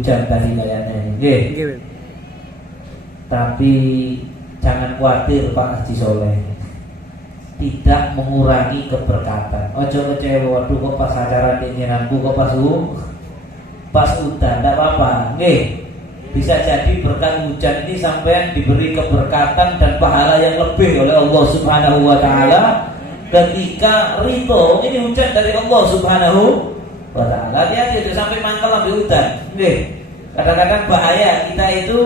hujan tadi kayaknya. Nggih. Tapi jangan khawatir Pak Haji Soleh, tidak mengurangi keberkatan. Ojo kecewa, waduh kok pas acara dinginanku kok pas udan, tidak apa-apa. Nggih, bisa jadi berkat hujan ini sampean diberi keberkatan dan pahala yang lebih oleh Allah Subhanahu wa taala ketika rito ini hujan dari Allah Subhanahu wa taala. Hati-hati sampai mangkel ambil hujan. Nggih. Kadang-kadang bahaya kita itu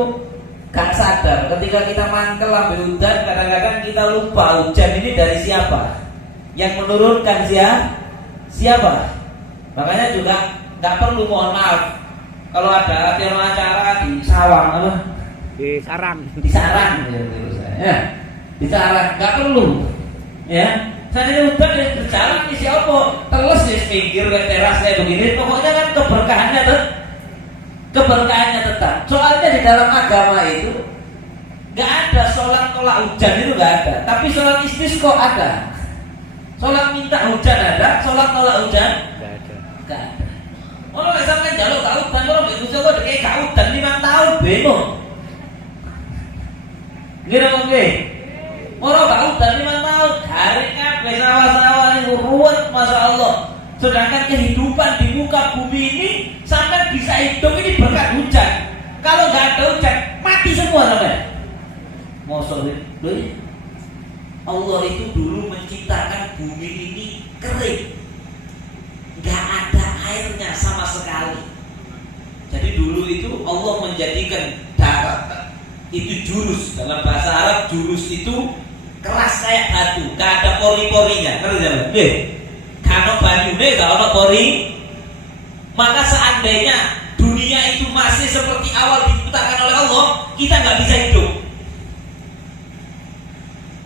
gak sadar ketika kita mangkel ambil hujan, kadang-kadang kita lupa hujan ini dari siapa, yang menurunkan siapa. Makanya juga gak perlu mohon maaf kalau ada acara di sawang apa? Di sarang ya. Di sarang gak perlu ya. Saya hujan berjalan di siapa terus di pinggir teras kayak begini, pokoknya kan keberkahannya tetap. Soalnya di dalam agama itu nggak ada sholat tolak hujan, itu nggak ada. Tapi sholat istisqa ada. Sholat minta hujan ada, sholat tolak hujan nggak ada. Orang nggak sampai jalur kau hujan, orang itu coba kayak kau hujan 5 tahun bemo. Gini mungkin orang kau hujan 5 tahun, harinya sawah-sawah itu ruwet, masya Allah. Sedangkan kehidupan di muka bumi ini sampai bisa hidup ini berkat hujan. Kalau nggak ada hujan, mati semua sampai. Maksudnya, Allah itu dulu menciptakan bumi ini kering, nggak ada airnya sama sekali. Jadi dulu itu Allah menjadikan darat itu jurus. Dalam bahasa Arab jurus itu keras kayak batu, nggak ada pori-porinya. Ngerti nggak? Kalau banyune gak ono pori, maka seandainya dunia itu masih seperti awal diciptakan oleh Allah, kita nggak bisa hidup.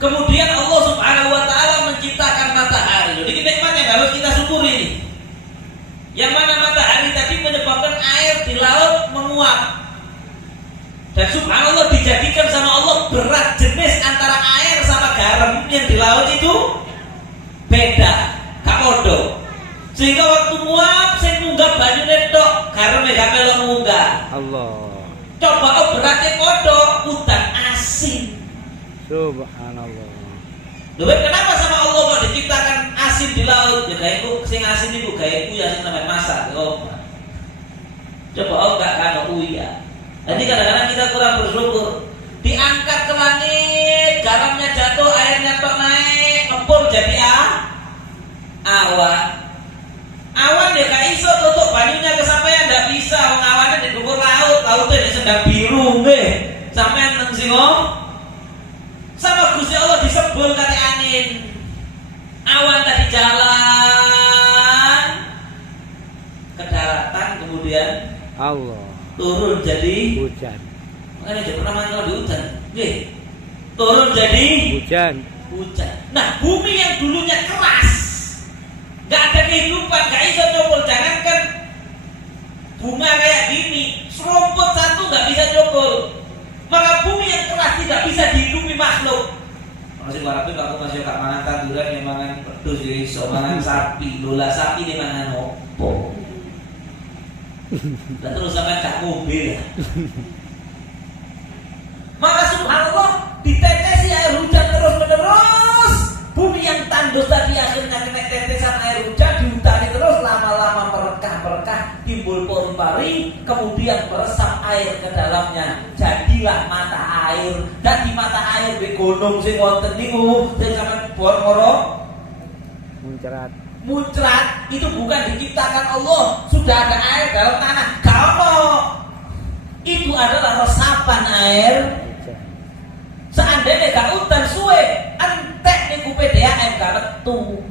Kemudian Allah Subhanahu wa taala menciptakan matahari. Jadi nikmat yang harus kita syukuri ini. Yang mana matahari tadi menyebabkan air di laut menguap. Dan subhanallah dijadikan sama Allah berat jenis antara air sama garam yang di laut itu beda. Kapodo, sehingga waktu muap saya munggah banyu netok karena gak melok munggah. Allah. Coba beratnya podo, hutan asin. Subhanallah. Loh, kenapa sama Allah kok diciptakan asin di laut? Ya kayak itu, sing asin itu kayak ya sing namanya masak. Oh. Coba gak kan uya. Jadi kadang-kadang kita kurang bersyukur. Diangkat ke langit, garamnya jatuh, airnya tok naik, ngepur jadi awan ya gak iso tutup banyunya kesampaian, gak bisa. Awannya di dhuwur lautnya sedang biru nggih. Sampeyan nang singo sama Gusti Allah disebul kali angin. Awan tadi jalan ke daratan, kemudian Allah turun jadi hujan. Makanya dia pernah mangkal di hujan. Nggih. Turun jadi hujan. Nah, bumi yang dulunya keras, gak ada kehidupan, gak bisa cokol. Jangankan bunga kayak gini, serumput satu gak bisa cokol. Maka bumi yang keras tidak bisa dihidupi makhluk. Masih warapin aku masih gak mangan tanduran, yang mangan pedus, ya mangan sapi. Lola sapi ini mangan opo. Dan terus sampai cak mobil ya. Maka subhanallah ditetesi air hujan terus menerus. Bumi yang tandus tadi akhirnya kena tetesan air hujan, dihutani terus, lama-lama merekah, timbul pori-pori, kemudian meresap air ke dalamnya, jadilah mata air. Dan di mata air di gunung sing wonten niku sing sampeyan Bormoro muncrat itu bukan diciptakan Allah, sudah ada air dalam tanah. Kalau itu adalah resapan air. Seandainya gak hutan suwe, entek niku PDAM gak metu,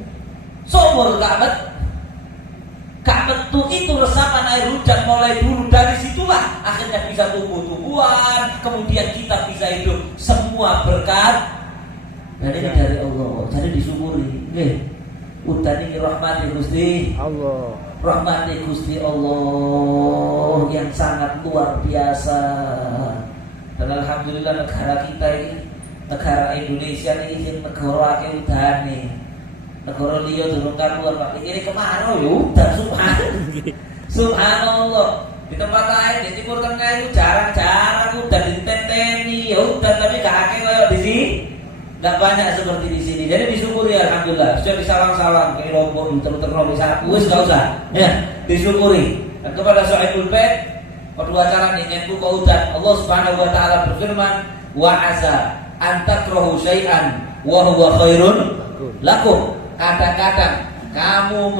sumur gak metu, itu resapan air hujan mulai dulu. Dari situlah akhirnya bisa tumbuh-tumbuhan, kemudian kita bisa hidup. Semua berkat dan ini dari Allah, jadi disyukuri. Hutan ini rahmati Gusti Allah, rahmati Gusti Allah yang sangat luar biasa. Dan alhamdulillah negara kita ini, negara Indonesia ini negara akeh udane. Negara liya durung karuan Pak. Ini kemarau ya udan subhanallah. Di tempat lain di Timur Tengah itu jarang-jarang udah ditenteni, ya udah tapi gak akeh kayak di sini. Gak banyak seperti di sini. Jadi disyukuri alhamdulillah. Sudah disalam-salam ke rombong muter-muter di sapu wis gak usah. Ya, disyukuri. Dan kepada Sohaibul Bait kedua cara nyentuh kaudan Allah Subhanahu wa taala berfirman wa asa antakrahu syai'an wa huwa khairun lakum. Kadang-kadang kamu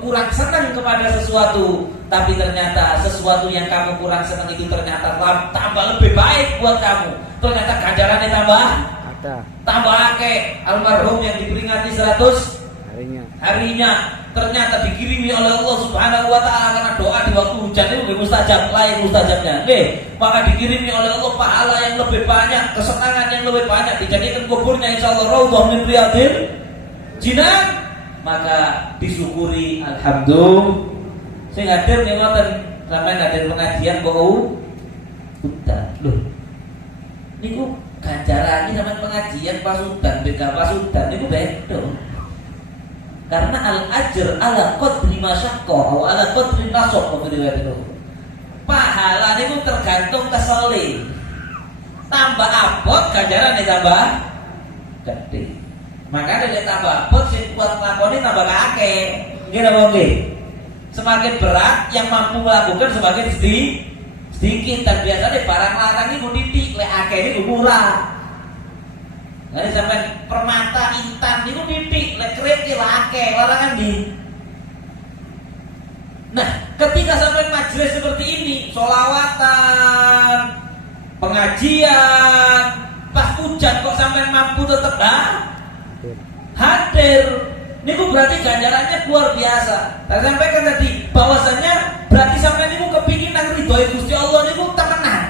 kurang senang kepada sesuatu, tapi ternyata sesuatu yang kamu kurang senang itu ternyata tambah lebih baik buat kamu. Ternyata ganjarannya tambah akeh. Almarhum yang diperingati 100 harinya ternyata dikirimi oleh Allah Subhanahu wa taala karena doa di waktu hujan itu mustajab, lain mustajabnya. Maka dikirimi oleh Allah pahala yang lebih banyak, kesenangan yang lebih banyak, dijadikan kuburnya insyaallah raudhah min riyadil jinan. Maka disyukuri alhamdulillah. Sing hadir nih ngoten sampeyan hadir pengajian kok udah. Loh. Niku ganjaran ini sampeyan pengajian pasudan, beda pasudan niku beda. Karena al-ajr ala qadri masyaqqa atau ala qadri nasab riwayat itu. Pahala niku tergantung kesele. Tambah abot ganjarane tambah gede. Makanya dia tambah abot sing kuat nglakoni tambah akeh. Nggih napa nggih? Semakin berat yang mampu melakukan semakin sedikit dan biasanya barang larang niku titik lek akeh niku murah. Jadi sampai permata intan itu titik, lekret akeh, larangan di. Nah, ketika sampai majelis seperti ini, sholawatan, pengajian, pas hujan kok sampai mampu tetap hadir. Ini berarti ganjarannya luar biasa. Dan sampai kan tadi bahwasannya berarti sampai ini kepinginan ridhoi Gusti Allah ini temenan.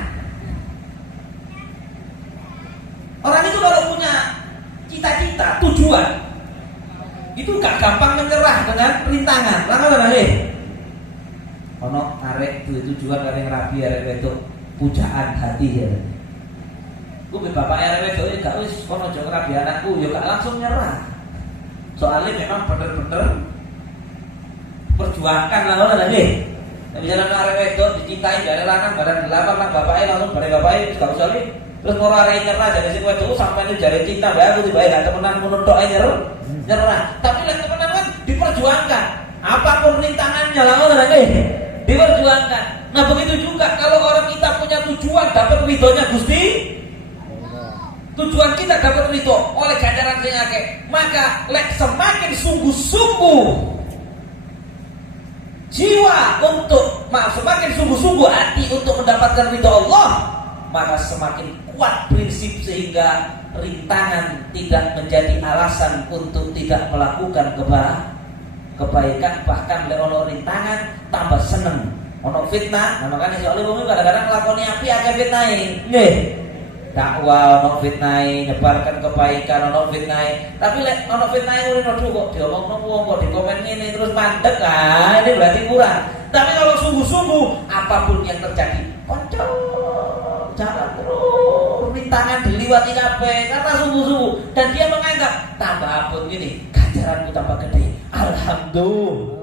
Orang itu kalau punya cita-cita, tujuan, itu gak gampang menyerah dengan rintangan. Lama-lama ono arek tujuan arek rabi arek itu pujaan hati ya. Gue bapak arek itu gak wis kono jong rabi anakku, ya gak langsung nyerah. Soalnya memang bener-bener perjuangkan lama-lama misalnya arek itu dicintai dari lanang barang dilamar nang bapaknya langsung bareng bapaknya gak usah terus mau arek nyerah dari situ itu sampai itu jari cinta bae aku tiba gak temenan ngono tok nyerah. Tapi lek temenan kan diperjuangkan. Apapun rintangannya lama diperjuangkan. Nah begitu juga kalau orang kita punya tujuan dapat ridhonya Gusti, tujuan kita dapat ridho oleh ganjaran sing akeh, maka lek semakin sungguh-sungguh jiwa semakin sungguh-sungguh hati untuk mendapatkan ridho Allah, maka semakin kuat prinsip sehingga rintangan tidak menjadi alasan untuk tidak melakukan kebaikan. Bahkan lek ono rintangan tambah seneng. Ono fitnah, makanya soalnya wong kadang-kadang nglakoni api akeh fitnahe. Nggih. Dakwah ono fitnahe, nyebarkan kebaikan ono fitnahe. Tapi lek ono fitnahe urip kok diomongno wong kok dikomen ngene terus mandek, ini berarti kurang. Tapi kalau sungguh-sungguh apapun yang terjadi, konco jalan terus, rintangan diliwati kabeh karena sungguh-sungguh dan dia menganggap tambah abot gini, ganjaranku tambah gede. Alhamdulillah.